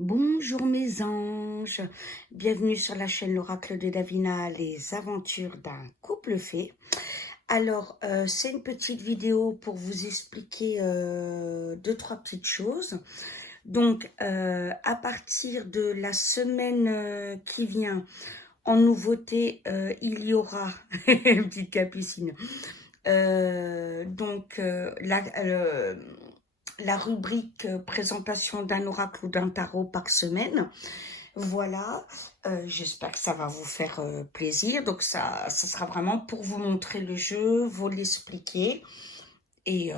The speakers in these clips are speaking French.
Bonjour mes anges, bienvenue sur la chaîne L'Oracle de Davina, les aventures d'un couple fée. Alors, c'est une petite vidéo pour vous expliquer deux, trois petites choses. Donc, à partir de la semaine qui vient, en nouveauté, il y aura, une petite capucine, la rubrique présentation d'un oracle ou d'un tarot par semaine. Voilà, j'espère que ça va vous faire plaisir. Donc ça sera vraiment pour vous montrer le jeu, vous l'expliquer. Et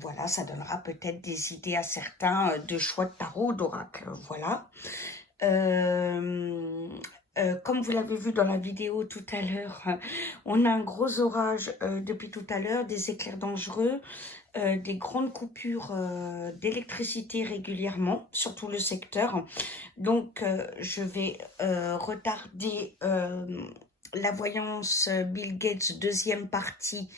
voilà, ça donnera peut-être des idées à certains de choix de tarot, d'oracle. Voilà. Euh, Comme vous l'avez vu dans la vidéo tout à l'heure, on a un gros orage depuis tout à l'heure, des éclairs dangereux, des grandes coupures d'électricité régulièrement sur tout le secteur. Donc, je vais retarder la voyance Bill Gates deuxième partie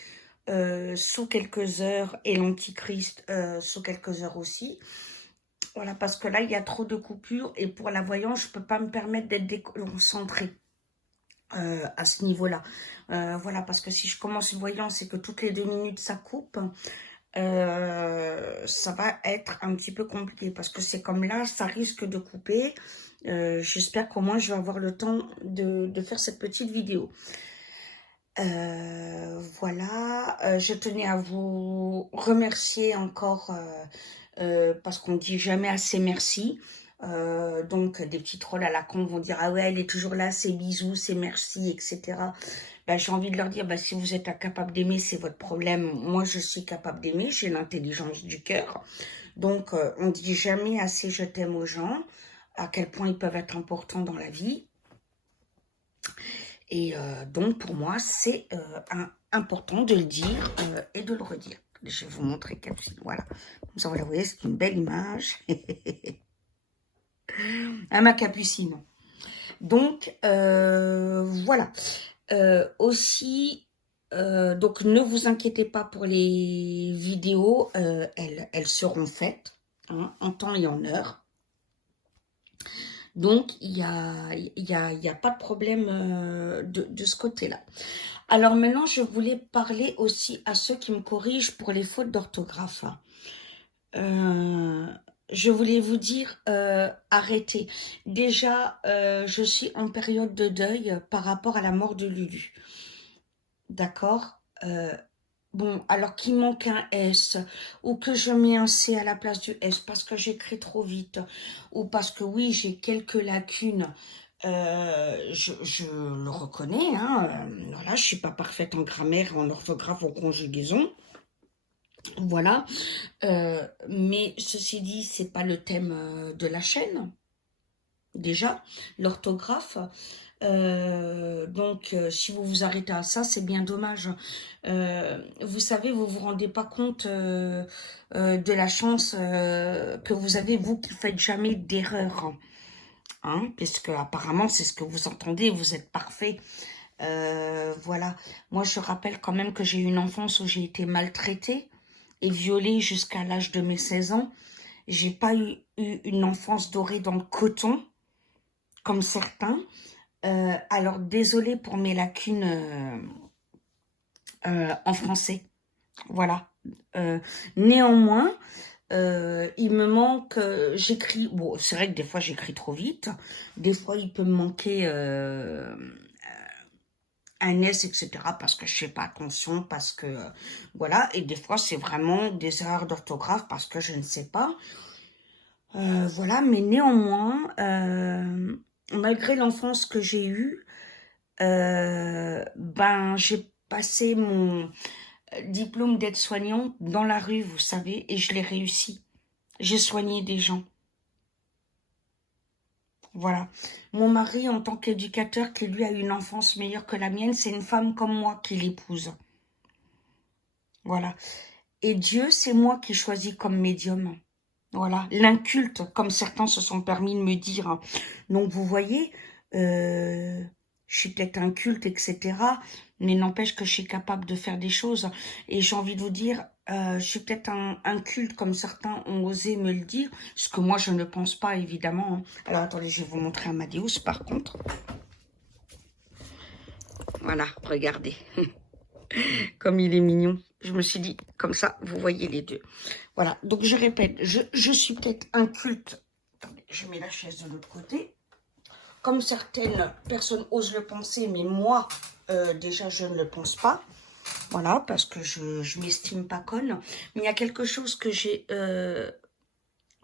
sous quelques heures et l'Antichrist sous quelques heures aussi. Voilà, parce que là, il y a trop de coupures et pour la voyance, je ne peux pas me permettre d'être déconcentrée à ce niveau-là. Voilà, parce que si je commence une voyance et que toutes les 2 minutes, ça coupe, ça va être un petit peu compliqué parce que c'est comme là, ça risque de couper. J'espère qu'au moins, je vais avoir le temps de faire cette petite vidéo. Voilà, je tenais à vous remercier encore parce qu'on ne dit jamais assez merci. Donc des petits trolls à la con vont dire ah ouais elle est toujours là, c'est bisous, c'est merci, etc. Ben, j'ai envie de leur dire si vous êtes incapable d'aimer c'est votre problème. Moi je suis capable d'aimer, j'ai l'intelligence du cœur. Donc on ne dit jamais assez je t'aime aux gens, à quel point ils peuvent être importants dans la vie. Et donc, pour moi, c'est important de le dire et de le redire. Je vais vous montrer Capucine. Voilà. Comme ça, vous voyez, c'est une belle image. À ma Capucine. Donc, voilà. Aussi, donc, ne vous inquiétez pas pour les vidéos. Elles seront faites en temps et en heure. Donc, il y a pas de problème de ce côté-là. Alors maintenant, je voulais parler aussi à ceux qui me corrigent pour les fautes d'orthographe. Euh, je voulais vous dire, arrêtez. Déjà, je suis en période de deuil par rapport à la mort de Lulu. D'accord. Bon, alors qu'il manque un S, ou que je mets un C à la place du S parce que j'écris trop vite, ou parce que oui, j'ai quelques lacunes, je le reconnais, hein, voilà, je suis pas parfaite en grammaire, en orthographe, en conjugaison, voilà, mais ceci dit, c'est pas le thème de la chaîne, déjà, l'orthographe. Donc, si vous vous arrêtez à ça, c'est bien dommage. Vous savez, vous vous rendez pas compte de la chance que vous avez, vous qui faites jamais d'erreur. Hein, puisque apparemment, c'est ce que vous entendez, vous êtes parfait. Voilà. Moi, je rappelle quand même que j'ai eu une enfance où j'ai été maltraitée et violée jusqu'à l'âge de mes 16 ans. J'ai pas eu une enfance dorée dans le coton, comme certains. Alors, désolée pour mes lacunes en français. Voilà. Néanmoins, il me manque, j'écris, bon, c'est vrai que des fois j'écris trop vite, des fois il peut me manquer un S, etc., parce que je fais pas attention, parce que, voilà, et des fois c'est vraiment des erreurs d'orthographe parce que je ne sais pas. Voilà, mais néanmoins, malgré l'enfance que j'ai eue, ben, j'ai passé mon diplôme d'aide-soignante dans la rue, vous savez, et je l'ai réussi. J'ai soigné des gens. Voilà. Mon mari, en tant qu'éducateur, qui lui a eu une enfance meilleure que la mienne, c'est une femme comme moi qui l'épouse. Voilà. Et Dieu, c'est moi qui choisis comme médium. Voilà. L'inculte, comme certains se sont permis de me dire. Donc, vous voyez, je suis peut-être inculte, etc. Mais n'empêche que je suis capable de faire des choses. Et j'ai envie de vous dire, J'ai peut-être un culte comme certains ont osé me le dire, ce que moi je ne pense pas évidemment, hein. Alors attendez, je vais vous montrer Amadeus par contre. Voilà, regardez, comme il est mignon. Je me suis dit, comme ça, vous voyez les deux. Voilà, donc je répète, je suis peut-être un culte. Attendez, je mets la chaise de l'autre côté. Comme certaines personnes osent le penser, mais moi, déjà, je ne le pense pas. Voilà, parce que je m'estime pas conne. Mais il y a quelque chose que j'ai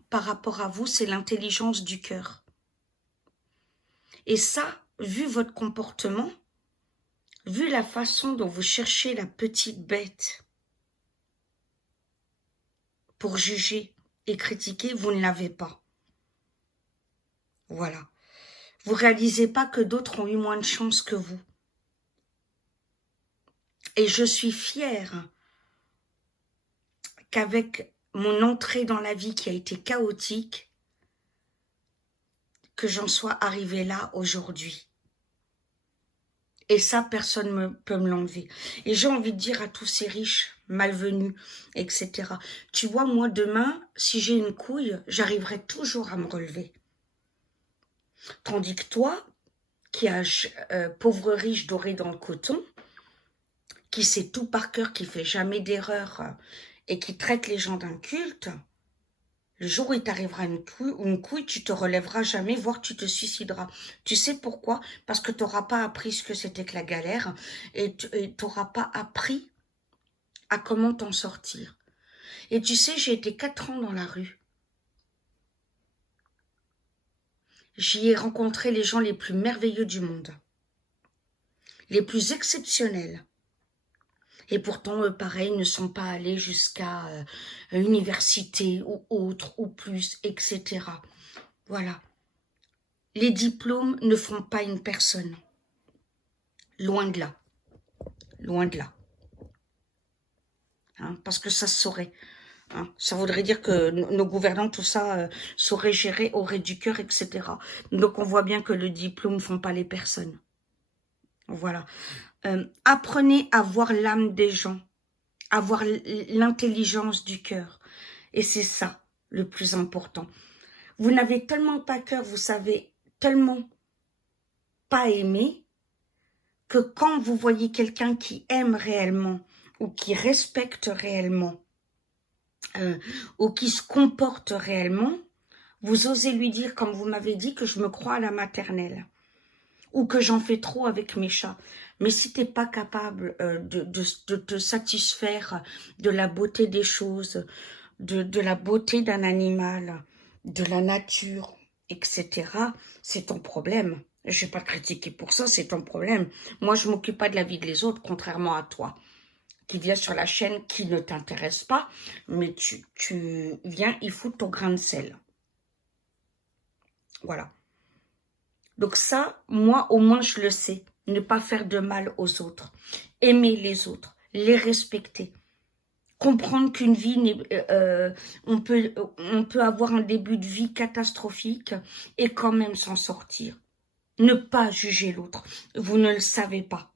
par rapport à vous, c'est l'intelligence du cœur. Et ça, vu votre comportement, vu la façon dont vous cherchez la petite bête pour juger et critiquer, vous ne l'avez pas. Voilà. Vous réalisez pas que d'autres ont eu moins de chance que vous. Et je suis fière qu'avec mon entrée dans la vie qui a été chaotique, que j'en sois arrivée là aujourd'hui. Et ça, personne ne peut me l'enlever. Et j'ai envie de dire à tous ces riches, malvenus, etc. Tu vois, moi, demain, si j'ai une couille, j'arriverai toujours à me relever. Tandis que toi, qui as pauvre riche doré dans le coton, qui sait tout par cœur, qui fait jamais d'erreur et qui traite les gens d'incultes, le jour où il t'arrivera une couille, tu te relèveras jamais, voire tu te suicideras. Tu sais pourquoi? Parce que tu n'auras pas appris ce que c'était que la galère et tu n'auras pas appris à comment t'en sortir. Et tu sais, j'ai été 4 ans dans la rue. J'y ai rencontré les gens les plus merveilleux du monde, les plus exceptionnels. Et pourtant, eux, pareil, ne sont pas allés jusqu'à université ou autre, ou plus, etc. Voilà. Les diplômes ne font pas une personne. Loin de là. Loin de là. Hein, parce que ça se saurait. Hein. Ça voudrait dire que nos gouvernants, tout ça, sauraient gérer, auraient du cœur, etc. Donc, on voit bien que le diplôme ne font pas les personnes. Voilà. Apprenez à voir l'âme des gens, à voir l'intelligence du cœur. Et c'est ça le plus important. Vous n'avez tellement pas cœur, vous savez tellement pas aimer, que quand vous voyez quelqu'un qui aime réellement, ou qui respecte réellement, ou qui se comporte réellement, vous osez lui dire, comme vous m'avez dit, que je me crois à la maternelle. Ou que j'en fais trop avec mes chats. Mais si tu n'es pas capable de te satisfaire de la beauté des choses, de la beauté d'un animal, de la nature, etc., c'est ton problème. Je ne vais pas te critiquer pour ça, c'est ton problème. Moi, je ne m'occupe pas de la vie des autres, contrairement à toi, qui viens sur la chaîne, qui ne t'intéresse pas, mais tu viens y foutre ton grain de sel. Voilà. Donc ça, moi, au moins, je le sais. Ne pas faire de mal aux autres. Aimer les autres. Les respecter. Comprendre qu'une vie, on peut avoir un début de vie catastrophique et quand même s'en sortir. Ne pas juger l'autre. Vous ne le savez pas.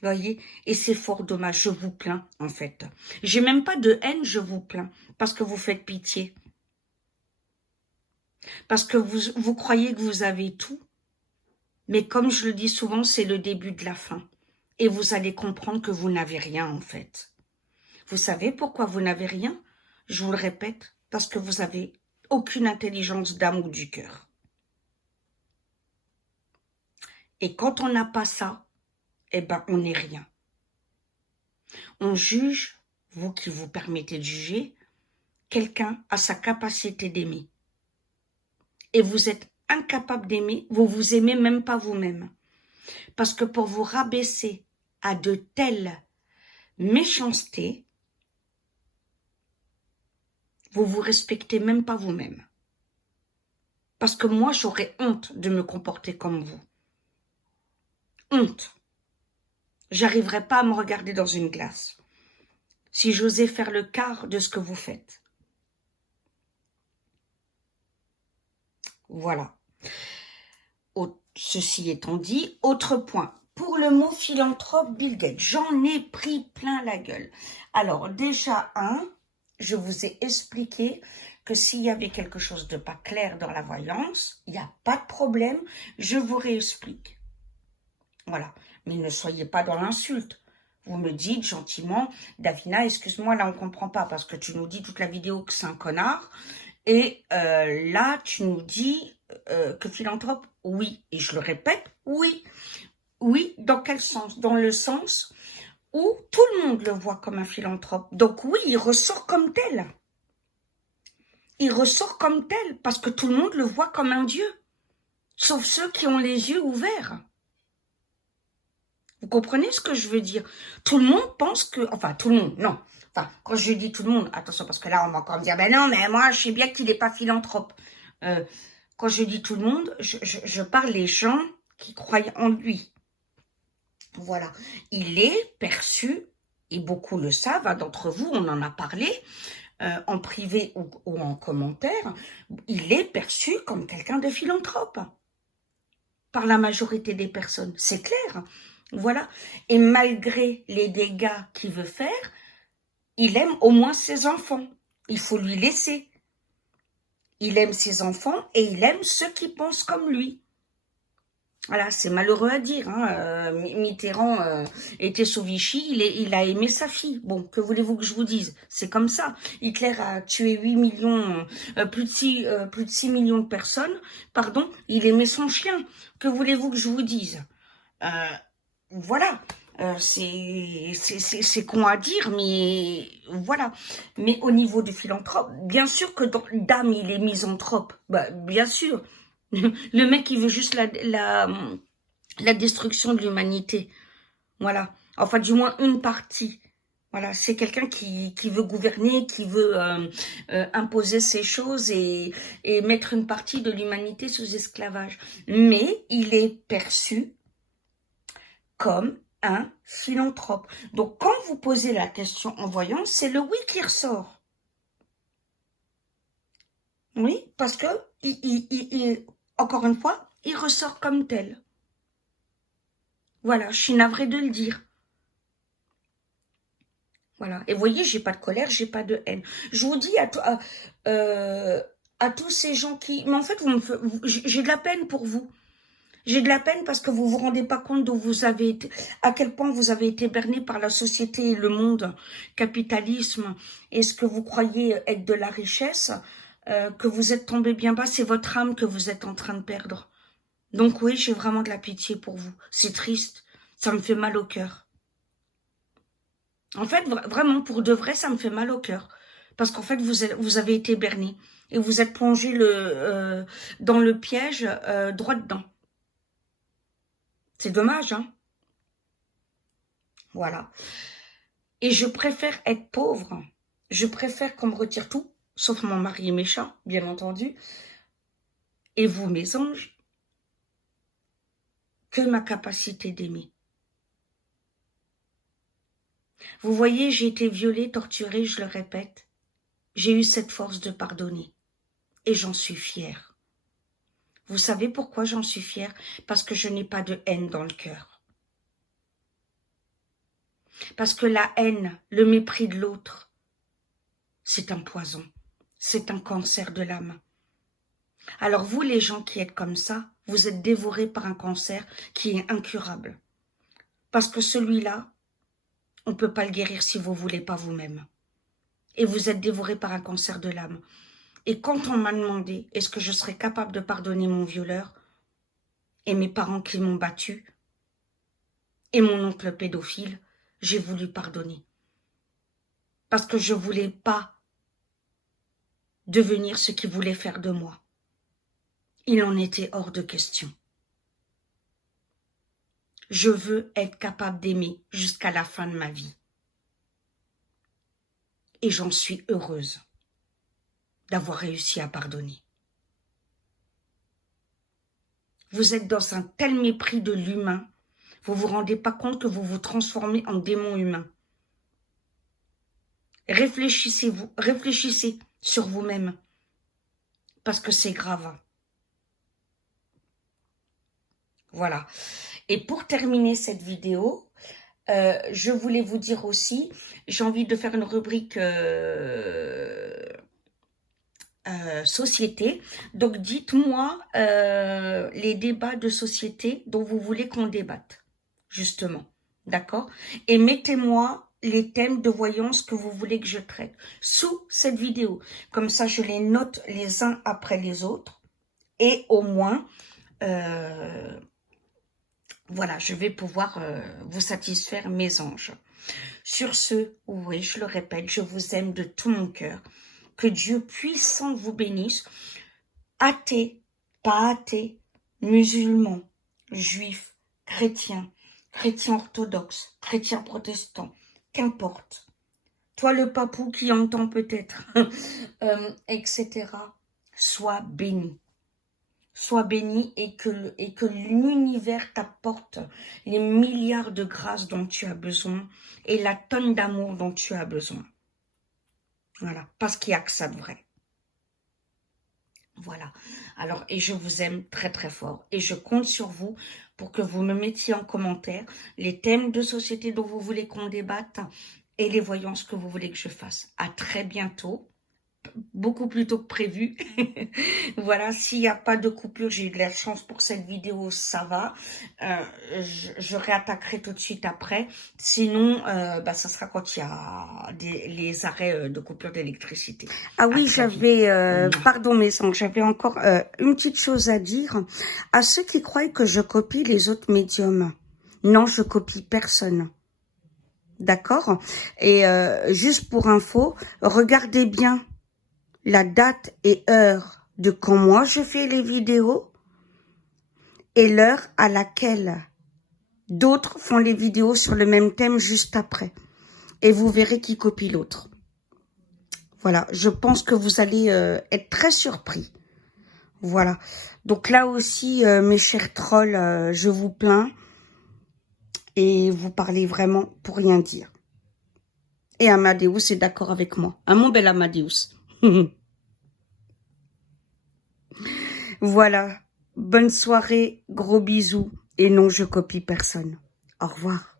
Voyez? Et c'est fort dommage. Je vous plains, en fait. J'ai même pas de haine, je vous plains. Parce que vous faites pitié. Parce que vous croyez que vous avez tout. Mais comme je le dis souvent, c'est le début de la fin. Et vous allez comprendre que vous n'avez rien en fait. Vous savez pourquoi vous n'avez rien? Je vous le répète, parce que vous n'avez aucune intelligence d'âme ou du cœur. Et quand on n'a pas ça, eh ben on n'est rien. On juge, vous qui vous permettez de juger, quelqu'un a sa capacité d'aimer. Et vous êtes incapable d'aimer, vous vous aimez même pas vous-même. Parce que pour vous rabaisser à de telles méchancetés, vous vous respectez même pas vous-même. Parce que moi, j'aurais honte de me comporter comme vous. Honte. J'arriverais pas à me regarder dans une glace. Si j'osais faire le quart de ce que vous faites. Voilà. Ceci étant dit, autre point. pour le mot philanthrope Bill Gates, j'en ai pris plein la gueule. Alors déjà, je vous ai expliqué que s'il y avait quelque chose de pas clair dans la voyance, il n'y a pas de problème, je vous réexplique. Voilà, mais ne soyez pas dans l'insulte. Vous me dites gentiment, Davina, excuse-moi, là on comprend pas parce que tu nous dis toute la vidéo que c'est un connard. Et là, tu nous dis que philanthrope, oui. Et je le répète, oui. Oui, dans quel sens? Dans le sens où tout le monde le voit comme un philanthrope. Donc oui, il ressort comme tel. Il ressort comme tel parce que tout le monde le voit comme un dieu. Sauf ceux qui ont les yeux ouverts. Vous comprenez ce que je veux dire? Tout le monde pense que... Enfin, tout le monde, non. Enfin, quand je dis tout le monde, attention, parce que là, on va encore me dire, ben non, mais moi, je sais bien qu'il n'est pas philanthrope. Quand je dis tout le monde, je parle des gens qui croient en lui. Voilà. Il est perçu, et beaucoup le savent, d'entre vous, on en a parlé, en privé ou en commentaire, il est perçu comme quelqu'un de philanthrope. Par la majorité des personnes, c'est clair. Voilà. Et malgré les dégâts qu'il veut faire, il aime au moins ses enfants. Il faut lui laisser. Il aime ses enfants et il aime ceux qui pensent comme lui. Voilà, c'est malheureux à dire. Mitterrand était sous Vichy, il a aimé sa fille. Bon, que voulez-vous que je vous dise? C'est comme ça. Hitler a tué 8 millions, plus de 6 millions de personnes. Pardon, il aimait son chien. Que voulez-vous que je vous dise? Voilà. C'est con à dire, mais voilà. Mais au niveau du philanthrope, bien sûr que Dame, il est misanthrope. Bah, bien sûr. Le mec, il veut juste la destruction de l'humanité. Voilà. Enfin, du moins, une partie. Voilà, c'est quelqu'un qui veut gouverner, qui veut imposer ses choses et mettre une partie de l'humanité sous esclavage. Mais il est perçu comme un philanthrope. Donc, quand vous posez la question en voyant, c'est le oui qui ressort. Oui, parce que, encore une fois, il ressort comme tel. Voilà, je suis navrée de le dire. Voilà. Et vous voyez, j'ai pas de colère, j'ai pas de haine. Je vous dis à tous ces gens qui... Mais en fait, j'ai de la peine pour vous. J'ai de la peine parce que vous vous rendez pas compte d'où vous avez été, à quel point vous avez été berné par la société, le monde, capitalisme, et ce que vous croyez être de la richesse, que vous êtes tombé bien bas, c'est votre âme que vous êtes en train de perdre. Donc oui, j'ai vraiment de la pitié pour vous. C'est triste, ça me fait mal au cœur. En fait, vraiment, pour de vrai, ça me fait mal au cœur. Parce qu'en fait, vous avez été berné. Et vous êtes plongé dans le piège droit dedans. C'est dommage, hein? Voilà. Et je préfère être pauvre. Je préfère qu'on me retire tout, sauf mon mari méchant, bien entendu. Et vous, mes anges, que ma capacité d'aimer. Vous voyez, j'ai été violée, torturée, je le répète. J'ai eu cette force de pardonner. Et j'en suis fière. Vous savez pourquoi j'en suis fière? Parce que je n'ai pas de haine dans le cœur. Parce que la haine, le mépris de l'autre, c'est un poison. C'est un cancer de l'âme. Alors vous, les gens qui êtes comme ça, vous êtes dévorés par un cancer qui est incurable. Parce que celui-là, on ne peut pas le guérir si vous ne voulez pas vous-même. Et vous êtes dévorés par un cancer de l'âme. Et quand on m'a demandé, est-ce que je serais capable de pardonner mon violeur et mes parents qui m'ont battu et mon oncle pédophile, j'ai voulu pardonner. Parce que je ne voulais pas devenir ce qu'ils voulaient faire de moi. Il en était hors de question. Je veux être capable d'aimer jusqu'à la fin de ma vie. Et j'en suis heureuse d'avoir réussi à pardonner. Vous êtes dans un tel mépris de l'humain, vous ne vous rendez pas compte que vous vous transformez en démon humain. Réfléchissez sur vous-même, parce que c'est grave. Voilà. Et pour terminer cette vidéo, je voulais vous dire aussi, j'ai envie de faire une rubrique société. Donc, dites-moi les débats de société dont vous voulez qu'on débatte, justement. D'accord? Et mettez-moi les thèmes de voyance que vous voulez que je traite sous cette vidéo. Comme ça, je les note les uns après les autres. Et au moins, voilà, je vais pouvoir vous satisfaire, mes anges. Sur ce, oui, je le répète, je vous aime de tout mon cœur. Que Dieu puissant vous bénisse. Athée, pas athée, musulman, juif, chrétien, chrétien orthodoxe, chrétien protestant, qu'importe. Toi le papou qui entend peut-être, etc. Sois béni. Sois béni et que l'univers t'apporte les milliards de grâces dont tu as besoin et la tonne d'amour dont tu as besoin. Voilà, parce qu'il n'y a que ça de vrai. Voilà. Alors, et je vous aime très très fort. Et je compte sur vous pour que vous me mettiez en commentaire les thèmes de société dont vous voulez qu'on débatte et les voyances que vous voulez que je fasse. À très bientôt. Beaucoup plus tôt que prévu. Voilà, s'il n'y a pas de coupure, j'ai eu de la chance pour cette vidéo, ça va. Je réattaquerai tout de suite après. Sinon, ça sera quand il y a les arrêts de coupure d'électricité. Ah oui, j'avais, pardon mes anges, j'avais encore une petite chose à dire. À ceux qui croient que je copie les autres médiums, non, je copie personne. D'accord? Et juste pour info, regardez bien la date et heure de quand moi je fais les vidéos et l'heure à laquelle d'autres font les vidéos sur le même thème juste après. Et vous verrez qui copie l'autre. Voilà, je pense que vous allez être très surpris. Voilà. Donc là aussi, mes chers trolls, je vous plains. Et vous parlez vraiment pour rien dire. Et Amadeus est d'accord avec moi. Hein, mon bel Amadeus. Voilà. Bonne soirée, gros bisous. Et non, je copie personne. Au revoir.